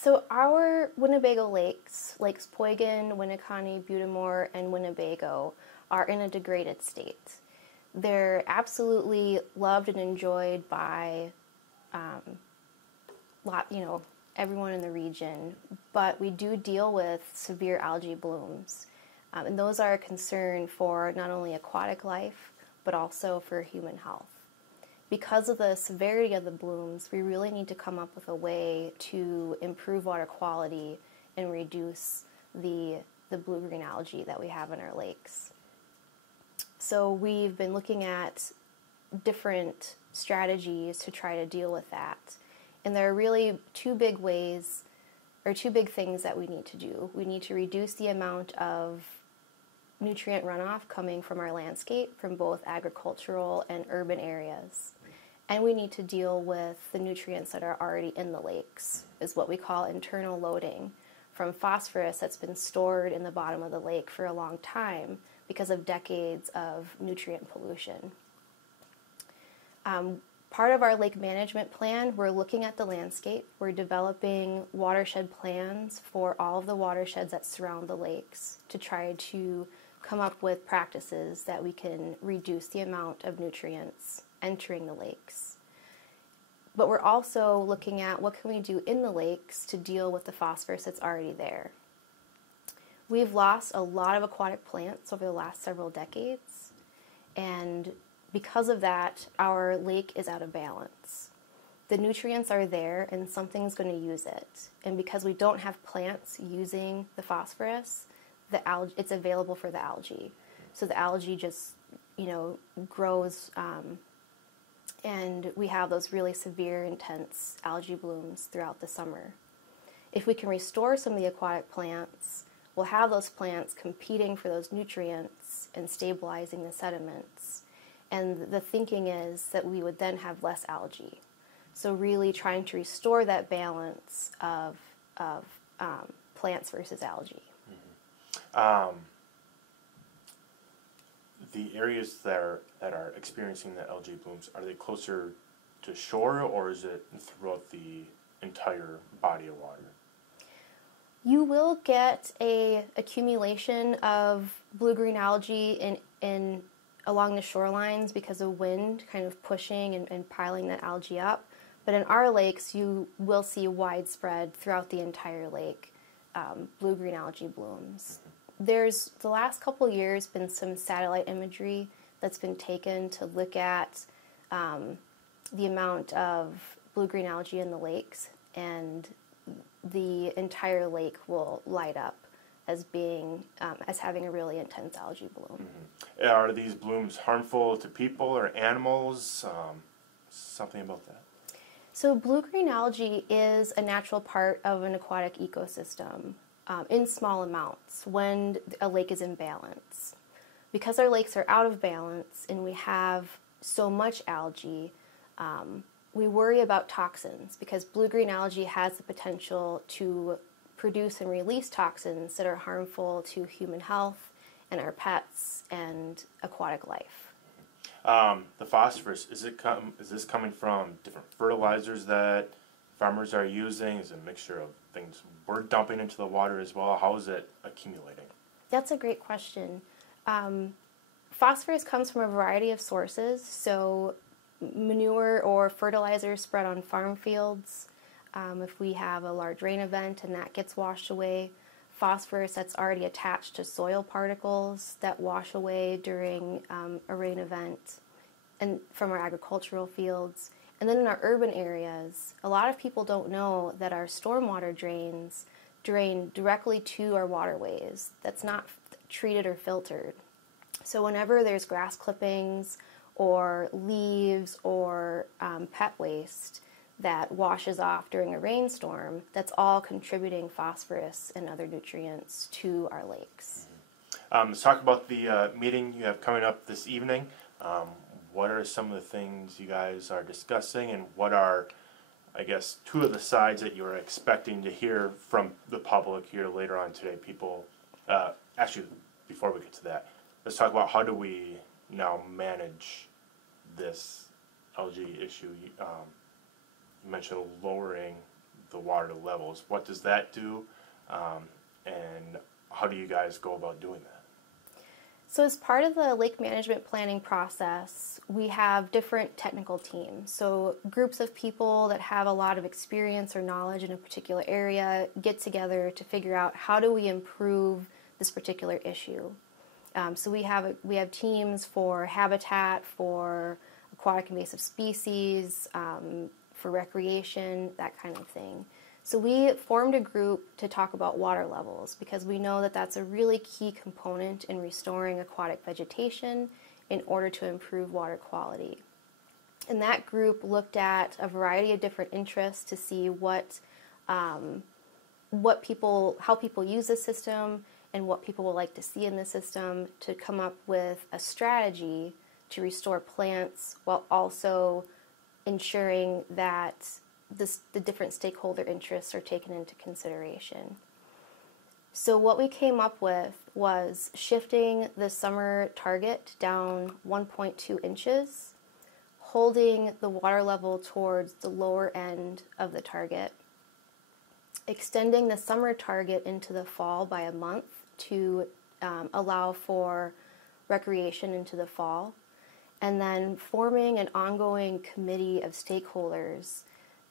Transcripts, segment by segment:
So our Winnebago lakes, Lakes Poygan, Winneconne, Butamore, and Winnebago, are in a degraded state. They're absolutely loved and enjoyed by, everyone in the region, but we do deal with severe algae blooms, and those are a concern for not only aquatic life, but also for human health. Because of the severity of the blooms, we really need to come up with a way to improve water quality and reduce the blue-green algae that we have in our lakes. So we've been looking at different strategies to try to deal with that. And there are really two big things that we need to do. We need to reduce the amount of nutrient runoff coming from our landscape, from both agricultural and urban areas. And we need to deal with the nutrients that are already in the lakes, is what we call internal loading, from phosphorus that's been stored in the bottom of the lake for a long time because of decades of nutrient pollution. Part of our lake management plan, we're looking at the landscape. We're developing watershed plans for all of the watersheds that surround the lakes to try to come up with practices that we can reduce the amount of nutrients entering the lakes. But we're also looking at what can we do in the lakes to deal with the phosphorus that's already there. We've lost a lot of aquatic plants over the last several decades, and because of that, our lake is out of balance. The nutrients are there and something's going to use it. And because we don't have plants using the phosphorus, it's available for the algae. So the algae just, grows, and we have those really severe, intense algae blooms throughout the summer. If we can restore some of the aquatic plants, we'll have those plants competing for those nutrients and stabilizing the sediments. And the thinking is that we would then have less algae. So really trying to restore that balance of plants versus algae. The areas that are experiencing the algae blooms, are they closer to shore, or is it throughout the entire body of water? You will get a accumulation of blue-green algae in along the shorelines because of wind kind of pushing and piling that algae up. But in our lakes, you will see widespread throughout the entire lake blue-green algae blooms. There's, the last couple years, been some satellite imagery that's been taken to look at the amount of blue-green algae in the lakes, and the entire lake will light up as being as having a really intense algae bloom. Mm-hmm. Are these blooms harmful to people or animals? Something about that. So blue-green algae is a natural part of an aquatic ecosystem in small amounts when a lake is in balance. Because our lakes are out of balance and we have so much algae, we worry about toxins because blue-green algae has the potential to produce and release toxins that are harmful to human health and our pets and aquatic life. The phosphorus, is this coming from different fertilizers that farmers are using? Is it a mixture of things we're dumping into the water as well? How is it accumulating? That's a great question. Phosphorus comes from a variety of sources, so manure or fertilizer spread on farm fields. If we have a large rain event and that gets washed away, phosphorus that's already attached to soil particles that wash away during a rain event, and from our agricultural fields. And then in our urban areas, a lot of people don't know that our stormwater drains drain directly to our waterways. That's not treated or filtered. So whenever there's grass clippings or leaves or pet waste that washes off during a rainstorm, that's all contributing phosphorus and other nutrients to our lakes. Let's talk about the meeting you have coming up this evening. What are some of the things you guys are discussing, and what are, I guess, two of the sides that you're expecting to hear from the public here later on today? People, actually, before we get to that, let's talk about how do we now manage this algae issue. You mentioned lowering the water levels. What does that do, and how do you guys go about doing that? So as part of the lake management planning process, we have different technical teams. So groups of people that have a lot of experience or knowledge in a particular area get together to figure out how do we improve this particular issue. So we have teams for habitat, for aquatic invasive species, for recreation, that kind of thing. So we formed a group to talk about water levels because we know that that's a really key component in restoring aquatic vegetation in order to improve water quality. And that group looked at a variety of different interests to see how people use the system and what people would like to see in the system to come up with a strategy to restore plants while also ensuring that the different stakeholder interests are taken into consideration. So what we came up with was shifting the summer target down 1.2 inches, holding the water level towards the lower end of the target, extending the summer target into the fall by a month to allow for recreation into the fall, and then forming an ongoing committee of stakeholders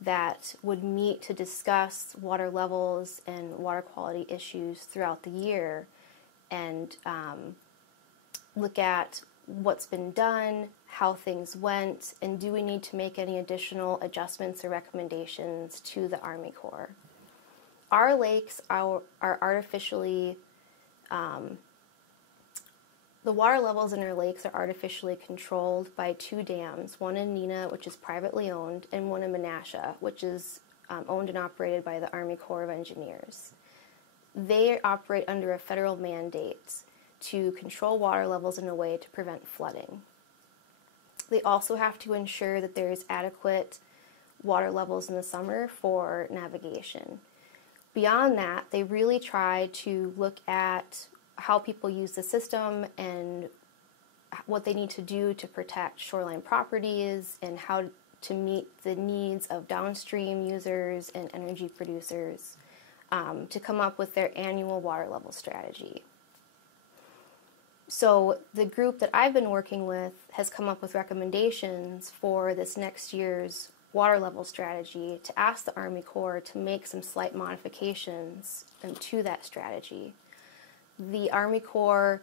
that would meet to discuss water levels and water quality issues throughout the year and look at what's been done, how things went, and do we need to make any additional adjustments or recommendations to the Army Corps. Our lakes are artificially, the water levels in our lakes are artificially controlled by two dams, one in Neenah, which is privately owned, and one in Menasha, which is owned and operated by the Army Corps of Engineers. They operate under a federal mandate to control water levels in a way to prevent flooding. They also have to ensure that there is adequate water levels in the summer for navigation. Beyond that, they really try to look at how people use the system and what they need to do to protect shoreline properties and how to meet the needs of downstream users and energy producers to come up with their annual water level strategy. So the group that I've been working with has come up with recommendations for this next year's water level strategy to ask the Army Corps to make some slight modifications to that strategy. The Army Corps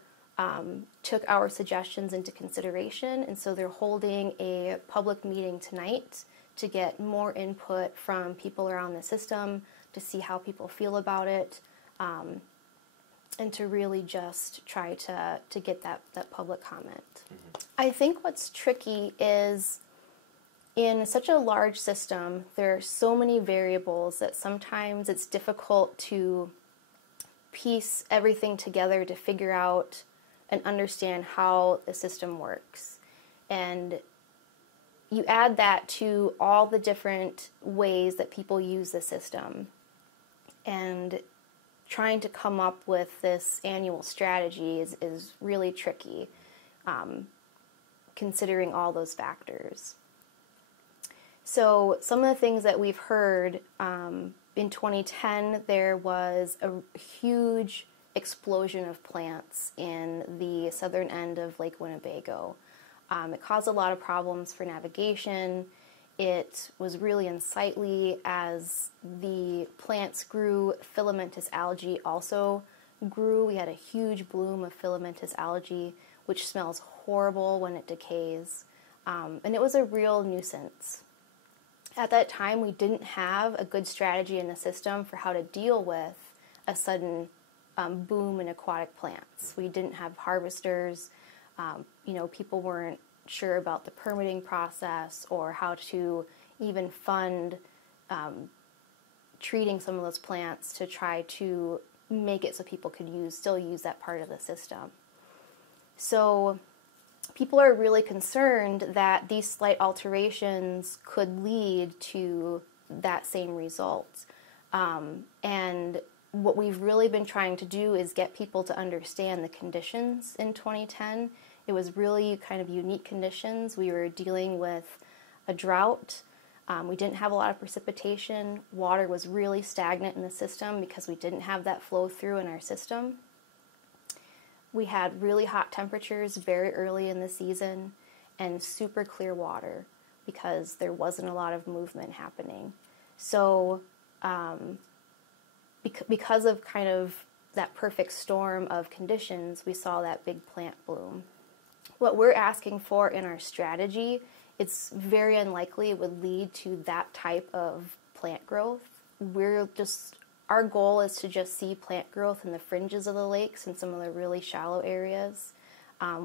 took our suggestions into consideration, and so they're holding a public meeting tonight to get more input from people around the system to see how people feel about it, and to really just try to get that public comment. Mm-hmm. I think what's tricky is in such a large system, there are so many variables that sometimes it's difficult to piece everything together to figure out and understand how the system works. And you add that to all the different ways that people use the system, and trying to come up with this annual strategy is really tricky, considering all those factors. So some of the things that we've heard, in 2010, there was a huge explosion of plants in the southern end of Lake Winnebago. It caused a lot of problems for navigation. It was really unsightly as the plants grew. Filamentous algae also grew. We had a huge bloom of filamentous algae, which smells horrible when it decays. And it was a real nuisance. At that time, we didn't have a good strategy in the system for how to deal with a sudden boom in aquatic plants. We didn't have harvesters. People weren't sure about the permitting process or how to even fund treating some of those plants to try to make it so people could still use that part of the system. So people are really concerned that these slight alterations could lead to that same result. And what we've really been trying to do is get people to understand the conditions in 2010. It was really kind of unique conditions. We were dealing with a drought. We didn't have a lot of precipitation. Water was really stagnant in the system because we didn't have that flow through in our system. We had really hot temperatures very early in the season and super clear water because there wasn't a lot of movement happening. So because of kind of that perfect storm of conditions, we saw that big plant bloom. What we're asking for in our strategy, it's very unlikely it would lead to that type of plant growth. Our goal is to just see plant growth in the fringes of the lakes and some of the really shallow areas.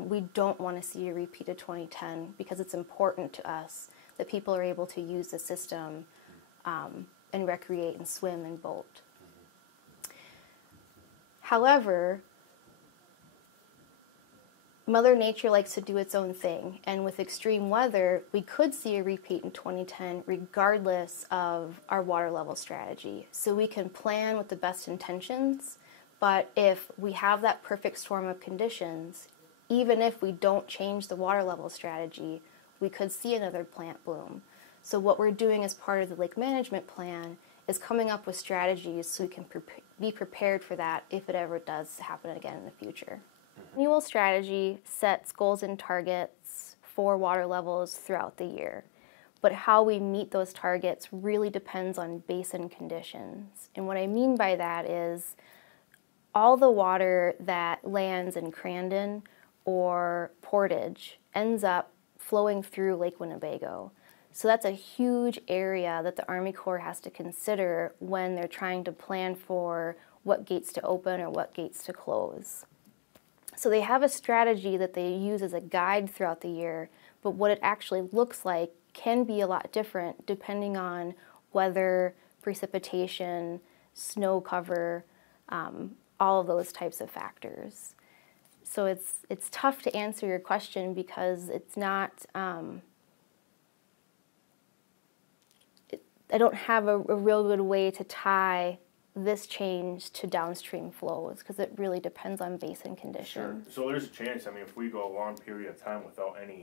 We don't want to see a repeat of 2010 because it's important to us that people are able to use the system and recreate and swim and boat. However, Mother Nature likes to do its own thing, and with extreme weather, we could see a repeat in 2010 regardless of our water level strategy. So we can plan with the best intentions, but if we have that perfect storm of conditions, even if we don't change the water level strategy, we could see another plant bloom. So what we're doing as part of the lake management plan is coming up with strategies so we can be prepared for that if it ever does happen again in the future. Annual strategy sets goals and targets for water levels throughout the year, but how we meet those targets really depends on basin conditions. And what I mean by that is all the water that lands in Crandon or Portage ends up flowing through Lake Winnebago. So that's a huge area that the Army Corps has to consider when they're trying to plan for what gates to open or what gates to close. So they have a strategy that they use as a guide throughout the year, but what it actually looks like can be a lot different depending on weather, precipitation, snow cover, all of those types of factors. So it's tough to answer your question because it's not... I don't have a real good way to tie this change to downstream flows because it really depends on basin conditions. Sure. So there's a chance, I mean, if we go a long period of time without any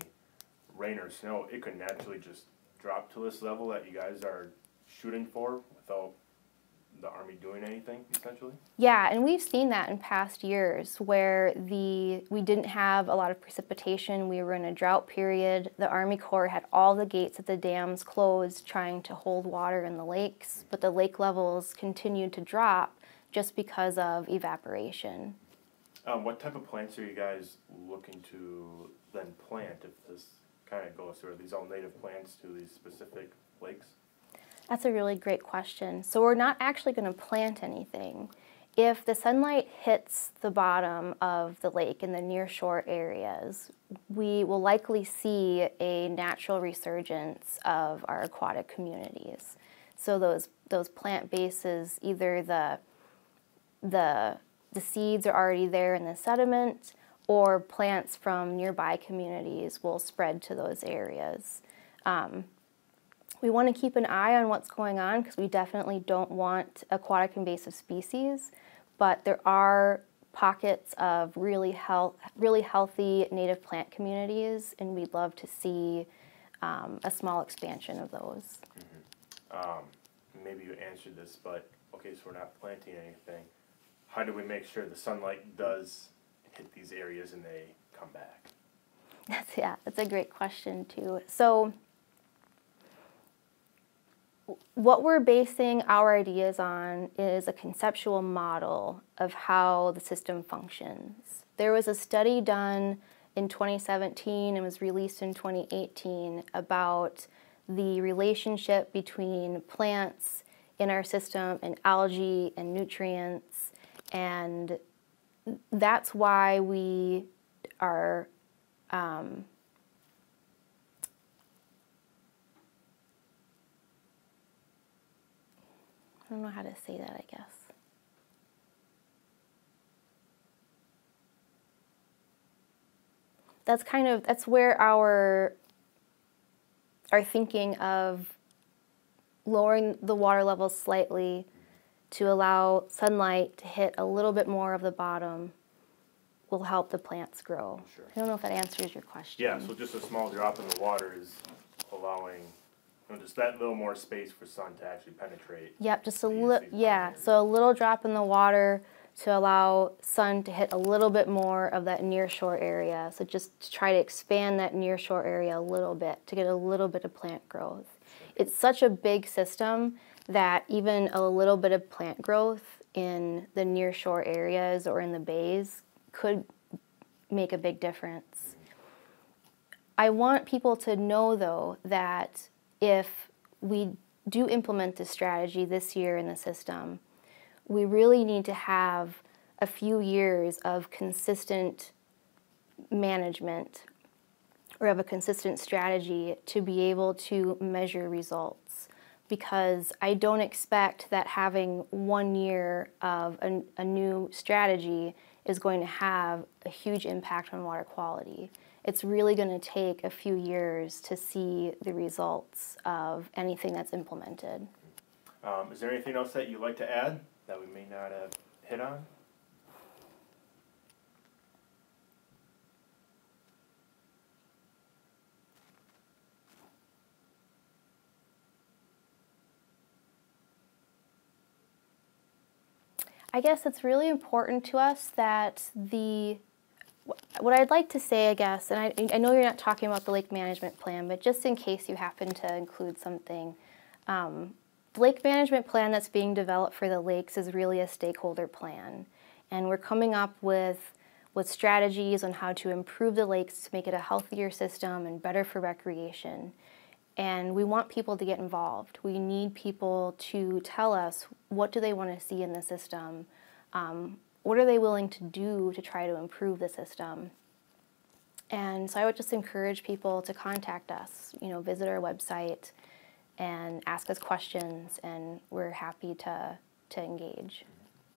rain or snow, it could naturally just drop to this level that you guys are shooting for without the Army doing anything, essentially? Yeah, and we've seen that in past years where we didn't have a lot of precipitation. We were in a drought period. The Army Corps had all the gates at the dams closed trying to hold water in the lakes, but the lake levels continued to drop just because of evaporation. What type of plants are you guys looking to then plant if this kind of goes through? Are these all native plants to these specific lakes? That's a really great question. So we're not actually going to plant anything. If the sunlight hits the bottom of the lake in the near shore areas, we will likely see a natural resurgence of our aquatic communities. So those plant bases, either the seeds are already there in the sediment, or plants from nearby communities will spread to those areas. We want to keep an eye on what's going on because we definitely don't want aquatic invasive species, but there are pockets of really healthy native plant communities, and we'd love to see a small expansion of those. Maybe you answered this, but okay, so we're not planting anything. How do we make sure the sunlight does hit these areas and they come back? That's a great question too. So what we're basing our ideas on is a conceptual model of how the system functions. There was a study done in 2017 and was released in 2018 about the relationship between plants in our system and algae and nutrients, and that's why we are I don't know how to say that, I guess. That's where our thinking of lowering the water levels slightly to allow sunlight to hit a little bit more of the bottom will help the plants grow. Sure. I don't know if that answers your question. Yeah, so just a small drop in the water is allowing And just that little more space for sun to actually penetrate. Yep, just a the little, UV yeah, area. so a little drop in the water to allow sun to hit a little bit more of that near shore area. So just to try to expand that near shore area a little bit to get a little bit of plant growth. It's such a big system that even a little bit of plant growth in the near shore areas or in the bays could make a big difference. I want people to know, though, that if we do implement this strategy this year in the system, we really need to have a few years of consistent management or of a consistent strategy to be able to measure results. Because I don't expect that having 1 year of a new strategy is going to have a huge impact on water quality. It's really going to take a few years to see the results of anything that's implemented. Is there anything else that you'd like to add that we may not have hit on? I guess it's really important to us that what I'd like to say, I guess, and I know you're not talking about the lake management plan, but just in case you happen to include something, the lake management plan that's being developed for the lakes is really a stakeholder plan. And we're coming up with strategies on how to improve the lakes to make it a healthier system and better for recreation. And we want people to get involved. We need people to tell us what do they want to see in the system. What are they willing to do to try to improve the system? And so I would just encourage people to contact us, visit our website and ask us questions, and we're happy to engage.